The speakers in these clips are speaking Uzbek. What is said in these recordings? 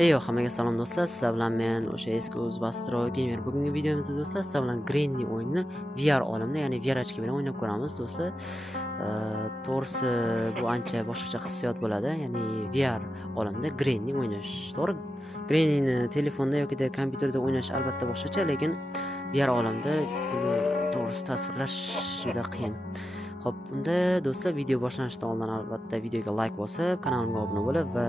Hammaga salom do'stlar. Sizlar bilan men o'sha eski O'zbastro gamer. Bugungi videomizda do'stlar sizlar bilan Granny o'yinini VR olamda, ya'ni VR ochki bilan o'ynab ko'ramiz do'stlar. To'g'risi bu ancha boshqacha hissiyot bo'ladi, ya'ni VR olamda Granny o'ynash. To'g'ri, Grannyni telefonda yoki kompyuterda o'ynash albatta boshqacha, lekin VR olamda buni to'g'risi tasvirlash juda qiyin. Xo'p, unda do'stlar video boshlanishidan oldin albatta videoga like bosib, kanalimga obuna bo'lib va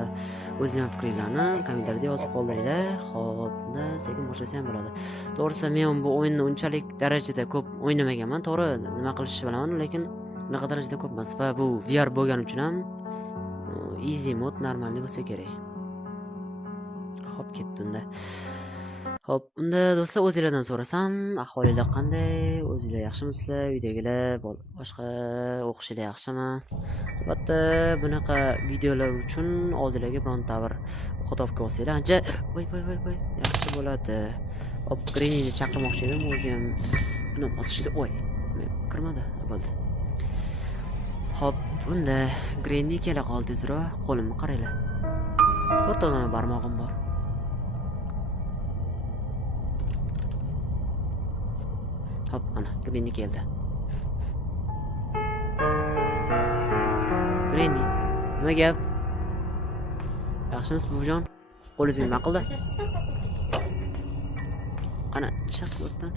o'zingizning fikringizni kommentariyada yozib qoldiringlar. Xo'p, unda sekin boshlasa ham bo'ladi. To'g'risi men bu o'yinni unchalik darajada ko'p o'ynamaganman. To'g'ri, nima qilishni bilaman, lekin unaqa darajada ko'p emas va bu VR bo'lgani uchun ham easy mod normalni bo'lsa kerak. Xo'p, ketdi unda. Xo'p, unda do'stlar o'zingizlardan so'rasam, ahvolingiz qanday? O'zingizlar yaxshimisizlar? Uydagilar, boshqa o'qishinglar yaxshimi? Albatta, bunaqa videolar uchun oldingizga bironta bir xotobga olsanglar, ancha voy yaxshi bo'ladi. Hop, Grannyni chaqirmoqchi edim, o'zi ham buni osishsa, kirmadi, bo'ldi. Hop, bunda Granny kela qoldi zro, qo'limni qaranglar. 4 dona barmog'im bor. Hop, ana, Granny keldi. Granny, nima gap? Yaxshimisiz buvijon? Qo'lingizga nima qildi? Ana, chaq o'rtan.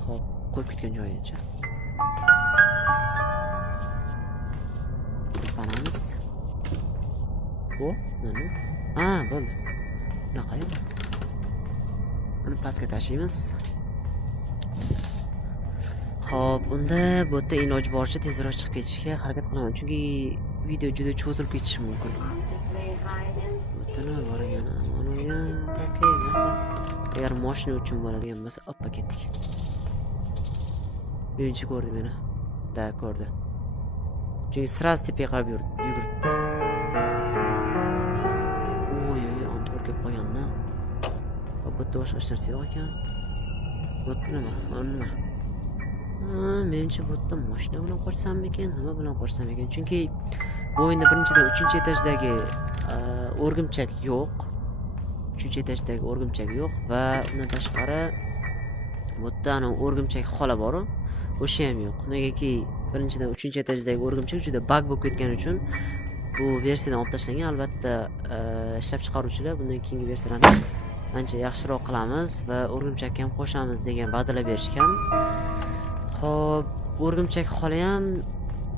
Hop, qo'yib ketgan joyincha. Sirpanamiz. Mana. Bo'ldi. Bunaqa yo'q. Buni pastga tashlaymiz. Xo'p, unda bu yerda iloji boricha tezroq chiqib ketishga harakat qilaman, chunki video juda cho'zilib ketishi mumkin. Nima bor ekan? Mana bu ham taka emas. Agar mashina uchun bo'ladigan bo'lsa, oppa ketdik. Birinchi ko'rdi meni. Ko'rdi. Chunki sraz tepaga qarab yugurdi. Antor kelib qolganmi? Bu yerda boshqa hech narsa yo'q ekan. Bu yerda nima? Nima? Menimcha bu yerda mashina bilan qochsam ekan, nima bilan qochsam ekan? Chunki bu o'yinda birinchidan 3-etajdagi o'rgimchak yo'q. 3-etajdagi o'rgimchak yo'q va undan tashqari bu yerda o'rgimchak xola bor, o'sha ham yo'q. Negaki birinchidan 3-etajdagi o'rgimchak juda bug bo'lib ketgani uchun bu versiyadan olib tashlangan. Albatta, ishlab chiqaruvchilar bundan keyingi versiyalarni ancha yaxshiroq qilamiz va o'rgimchakka ham qo'shamiz degan va'dalar berishgan. Xo'p, o'rgimchak xola ham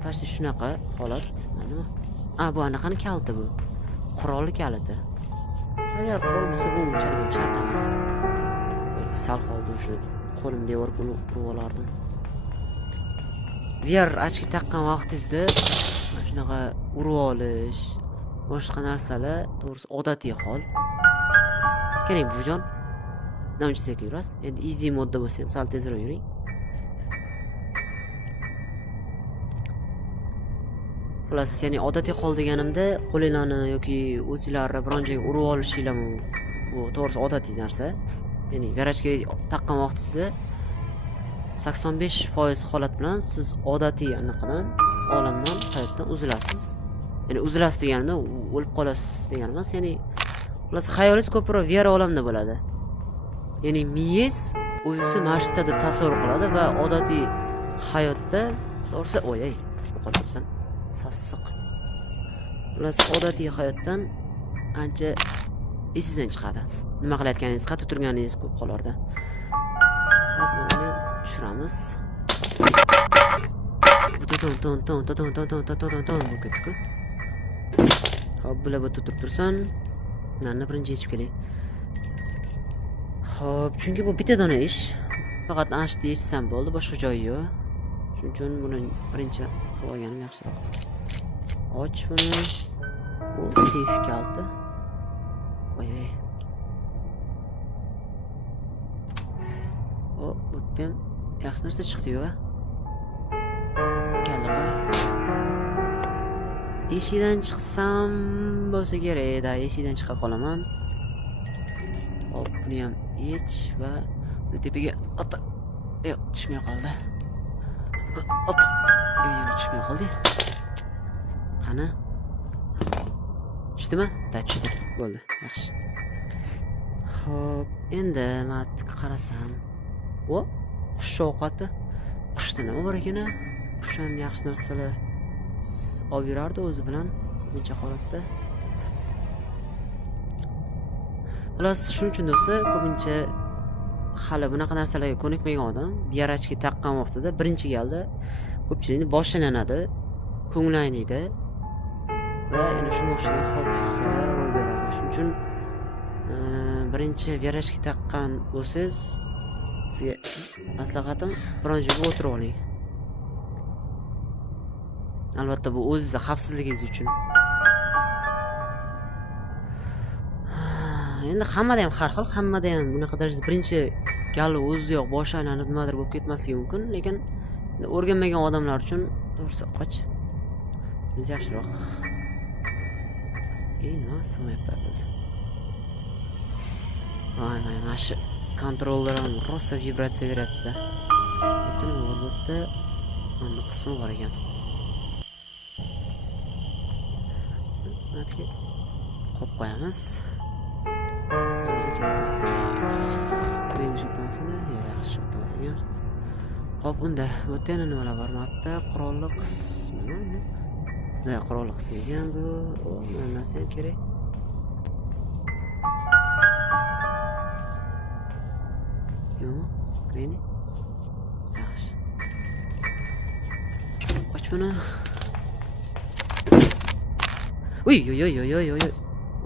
pasti shunaqa holat. Mana. Bu anaqani kaliti bu. Qurolli kaliti. Agar qurol bo'lsa bu unchalik ham shart emas. Sal qoldi o'sha qo'limda urib olardim. VR ochki taqqan vaqtingizda shunaqa urib olish, boshqa narsalar to'g'risi odatiy hol. Kerak buvijon. Namchi sekin yurasiz. Endi easy modda bo'lsa ham sal tezroq yuring. Xullas, ya'ni odatiy hol deganimda qo'linglarni yoki o'zingizlarni biron joyga urib olishinglar bu to'g'risi odatiy narsa. Ya'ni virajga taqqan vaqtingizda 85% holat bilan siz odatiy anaqadan, olamdan, hayotdan uzilasiz. Ya'ni uzilasiz deganimda o'lib qolasiz degani emas, ya'ni xullas xayolingiz ko'proq VR olamda bo'ladi. Ya'ni miyangiz o'zini mashina deb tasavvur qiladi va odatiy hayotda to'g'risi yo'qolgan sassiq. Xullas odatiy hayotdan ancha esingizdan chiqadi. Nima qilayotganingiz, qayerda turganingiz ko'p qolardi. Xo'p, buni tushiramiz. Xo'p, bular bu turib tursin. Nanni birinchi yechib keling. Xo'p, chunki bu bitta dona ish. Faqat ashni yechsam bo'ldi, boshqa joyi yo'q. Shuning uchun buni birinchi qilib olganim yaxshiroq. Och buni. Bu safe kalti. Bu yerda ham yaxshi narsa chiqdi-yu. Kalla qo'y. Eshikdan chiqsam bo'lsa kerak-da, eshikdan chiqa qolaman. Hop, buni ham yech va bu tepaga oppa. Tushmay qoldi. Oppa. Yana tushmay qoldi. Qani? Tushdimi? Da tushdi. Bo'ldi, yaxshi. Xo'p, endi men qarasam. O, qush ovqati. Qushda nima bor ekan? Qush ham yaxshi narsalar olib yurardi o'zi bilan ko'pincha holatda. Xullas, shuning uchun do'stlar, ko'pincha hali bunaqa narsalarga ko'nikmagan odam yarachki taqqan vaqtida birinchi galda ko'pchilikni boshlanadi, ko'ngli ayniydi va yana shunga o'xshagan hodisalar ro'y beradi. Shuning uchun birinchi yarachki taqqan bo'lsangiz, sizga maslahatim biron joyga o'tirib oling. Albatta bu o'zingiz xavfsizligingiz uchun. Endi hammada ham har xil, hammada ham bunaqa darajada birinchi gal o'ziyoq boshi aylanib nimadir bo'lib ketmasligi mumkin, lekin o'rganmagan odamlar uchun to'g'risi qoch. Shunisi yaxshiroq. Nima sig'mayapti bo'ldi. Voy, mana shu kontroller ham rosa vibratsiya beryapti-da. Bitta nima bor bu yerda? Mana qismi bor ekan. Matga qo'yib qo'yamiz. O'zimizga ketdi. Kredit shotlamasmi? Yaxshi shotlamas ekan. Hop, unda bu yerda yana nimalar bor? Matda qurolli qismi. Ne qurolli qismi ekan bu. O, mana narsa ham kerak. Yo'qmi? Kredit. Yaxshi. Och buni. Uy.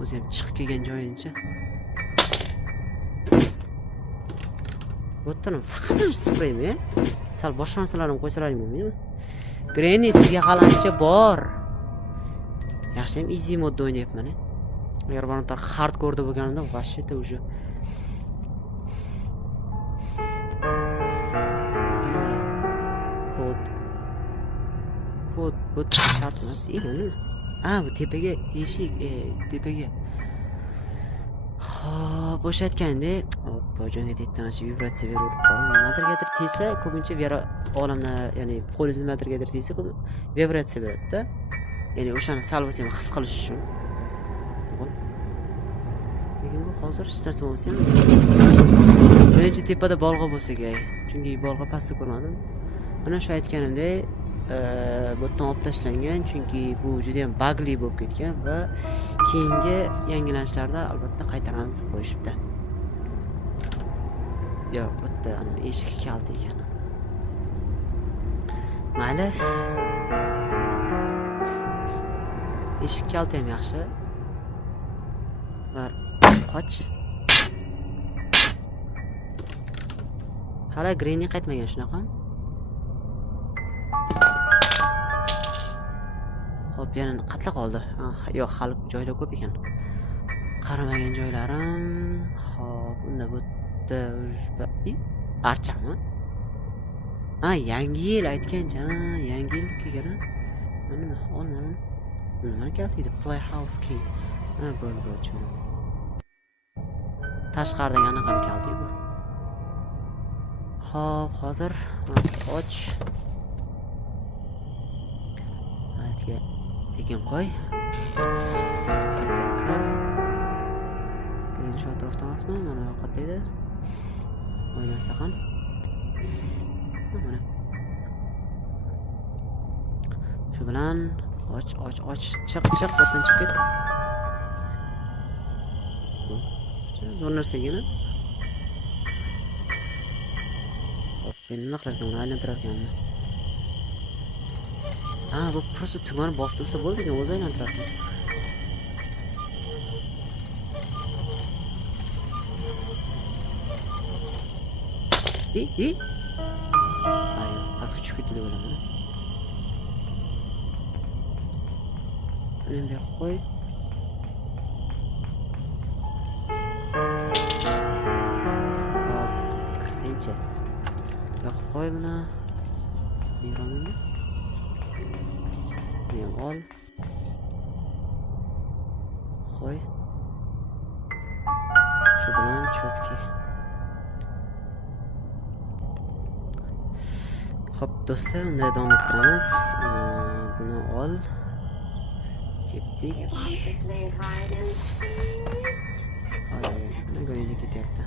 O'zi ham chiqib kelgan joyincha. Bo'tdim faqat spreymi? Sal boshqa narsalarni qo'ysalaring bo'lmaydimi? Granny sizga qalancha bor. Yaxshi ham easy modda o'ynayapman. Agar buni hardcore deb bo'lganimda vashita уже. Kod bu shart emas. Nima? Bu tepaga eshik, tepaga. Xo'p, o'sha aytgandek, hop, joyga tetdan vibratsiya beraverib boring. Nimadirgadir tegsa, ko'pincha vera olamda, ya'ni qo'lingiz nimadirgadir tegsa, vibratsiya beradi-da. Ya'ni o'shani sal bo'lsa ham his qilish uchun. Lekin bu hozir hech narsa bo'lsa ham birinchi tepada bolg'a bo'lsa kerak. Chunki bolg'a pastda ko'rmadim. Mana shu aytganimdek, bu yerdan olib tashlangan, chunki bu juda ham bugli bo'lib ketgan va keyingi yangilanishlarda albatta qaytaramiz deb qo'yishibdi. Yo'q, bu yerda eshik kalti ekan. Mayli. Eshik kalti ham yaxshi. Var, qoch. Hali Granny qaytmagan shunaqa. Hop, yana qatla qoldi. Yo'q, hali joylar ko'p ekan. Qaramagan joylarim. Hop, unda bu yerda archami? Yangi yil aytgancha, yangi yil kelgan. Nima? Olmadim. Nima keldi? Playhouse key. Bo'ldi, tushundim. Tashqaridan anaqa keldi bu. Hop, hozir och. Aytga sekin qo'y. Kir. Keyin shu atrofda emasmi? Mana bu yoqda edi. O'ynasa ham. Mana. Shu bilan och. Chiq, botdan chiqib ket. Zo'r narsa ekan. Hop, men nima qilar ekanman? Aylantirar ekanman. Bu просто tugmani bosib tursa bo'ldi, lekin o'zi aylantirar ekan. Ayyo, pastga tushib ketdi deb o'yladim. Buni bu yoqqa qo'y. Kirsenchi. Yo'q, qo'y buni. Yuramanmi? Buni ol. Qo'y. Shu bilan chotki. Xo'p, do'stlar, unda davom ettiramiz. Buni ol. Ketdik. Mana Granny ketyapti.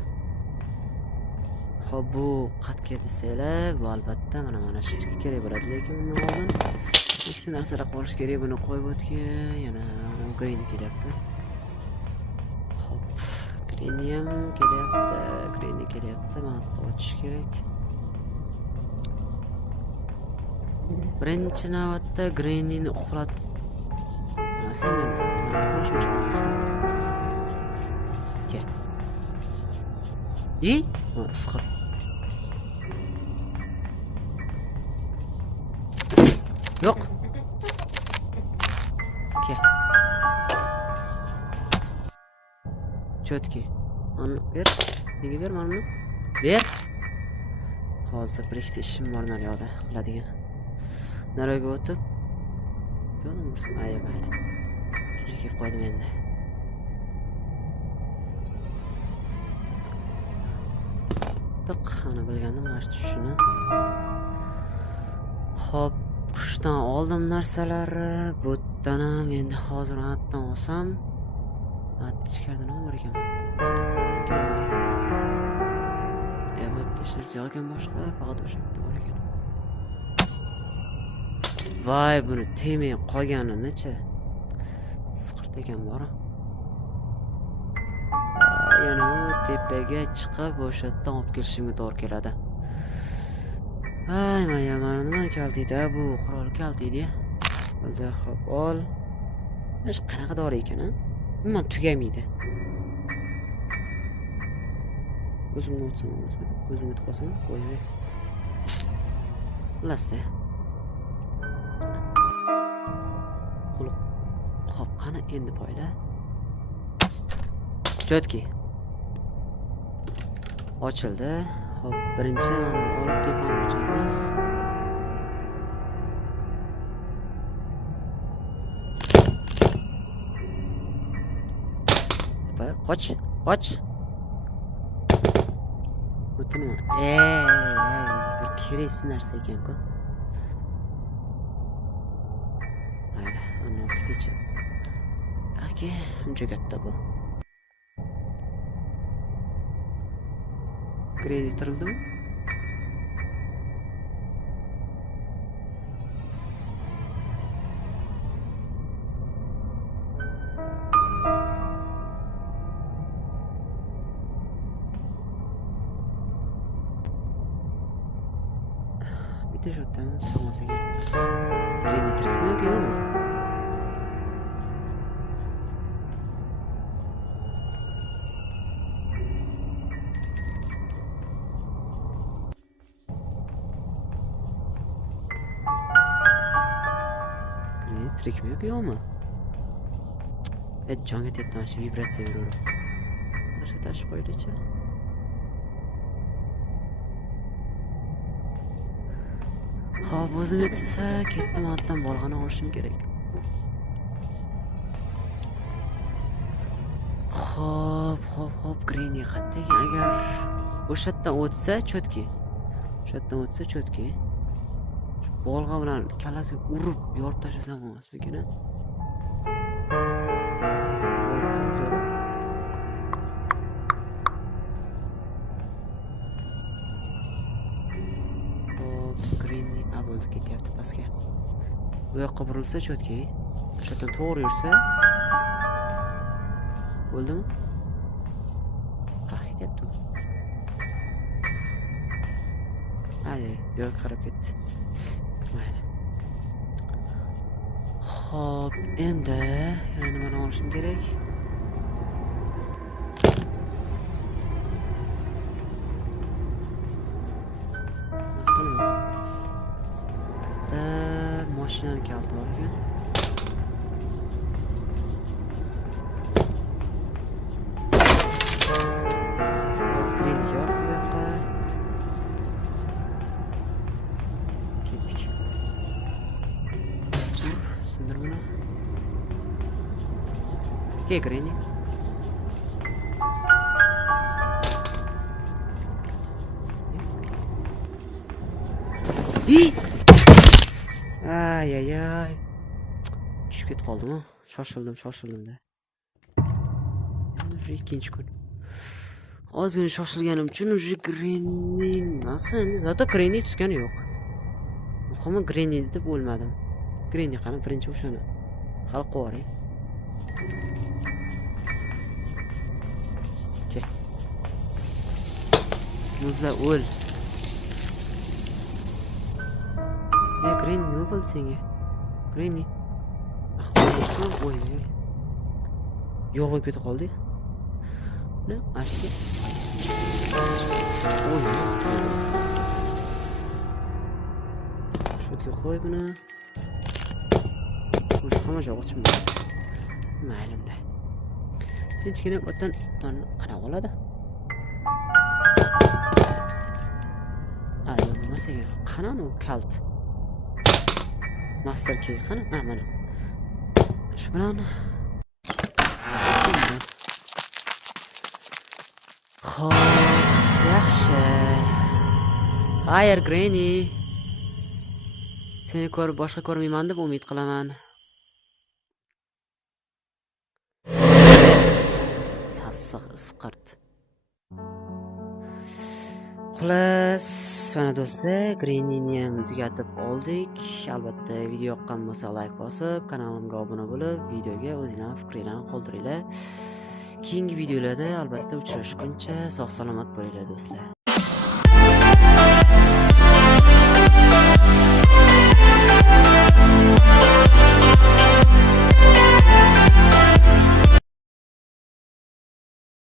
Xo'p, bu qatga desanglar, bu albatta mana shu kerak bo'ladi, lekin bundan oldin ikkita narsalar qolish kerak. Buni qo'yib o'tgan, yana Granny kelyapti. Xo'p, Granny ham kelyapti. Mana ochish kerak. Birinchi navbatda Grannyni uxlatib. Sen meni kurashmoqchi bo'lyapsan. Ke. Isqir. Yo'q. Ke. Chotki. Mana ber. Nega ber mana buni? Ber. Hozir bir ikkita ishim bor naryoqda qiladigan. Nariga o'tib. Yo'ldan bo'lsa, mayli. Shunga kelib qo'ydim endi. Ana bilgandim mana shuni. Xo'p, qushdan oldim narsalarni. Bu yerdan ham endi hozir atdan olsam, ichkarida nima bor ekan? Bu yerda hech narsa yo'q ekan boshqa, faqat o'sha yerda bor ekan. Voy, buni temay qolganini-chi. Siqirt ekan bor. Yana u tepaga chiqib o'sha yerdan olib kelishimga to'g'ri keladi. Mana nima kaltiydi, bu qurol kaltiydi. Bo'ldi, xo'p, ol. Mana qanaqa dori ekan, ha? Umuman tugamaydi. O'zimni o'tsam, o'zimni o'tib qolsam, qo'yay. Xullas-da. Xo'p, qani endi poyla. Chotki. Ochildi. Xo'p, birinchi mana olib tepani ochamiz. Qoch. O'tinma. Bir kereksiz narsa ekan-ku. Mayli, ana o'qituvchi. Aka, uncha katta bu. Kreditildimi? Bitta shotdan sig'mas ekan. Kreditlikmi yo'qmi? Tirikmi yo'qmi? Jonga tegdi, mana shu vibratsiya beraveradi. Narsa tashib qo'ydi-chi. Xo'p, o'zim yetsa, ketdim, otdan bolg'ani olishim kerak. Xo'p, Granny qayerda? Agar o'sha yerdan o'tsa, chotki. Bolg'a bilan kallasiga urib yorib tashlasam bo'lmasmikin? Hop, Granny bo'ldi, ketyapti pastga. Bu yoqqa burilsa chotki, o'sha yerdan to'g'ri yursa bo'ldimi? Ketyapti. Hadi, bu yoqqa qarab ketdi. Mayli. Xo'p, endi yana nimani olishim kerak? Mashinani kaliti bor ekan. Grannyga otdi bu yoqqa. Ketdik. Sindir buni. Ke Granny. Ay. Tushib ketib qoldimi? Shoshildim-da. Endi shu ikkinchi kun. Ozgina shoshilganim uchun уже Granny nimasi endi zato Granny tutgani yo'q. Muhimi Granny deb o'lmadim. Granny qani birinchi o'shani. Hal qilib Ke. Muzla o'l. Ya Granny nima bo'ldi senga? Granny. Ahvolim qo'y. Yo'g'ib ketib qoldi. Ne? Açtı. Oy. Şöyle koy bunu. Hoş ama çok açım. Ma'lumda. Tinchgina o'tdan qarab oladi. Ay, masaga qanani u kalt. Master key qani? Ha, mana. Shu bilan yaxshi. Hayır Granny. Seni ko'rib boshqa ko'rmayman deb umid qilaman. Sassiq isqirt. Xullas, mana do'stlar, Grannyni ham tugatib oldik. Albatta, video yoqqan bo'lsa like bosib, kanalimga obuna bo'lib, videoga o'zingizning fikringizni qoldiringlar. Keyingi videolarda albatta uchrashguncha sog' salomat bo'linglar do'stlar.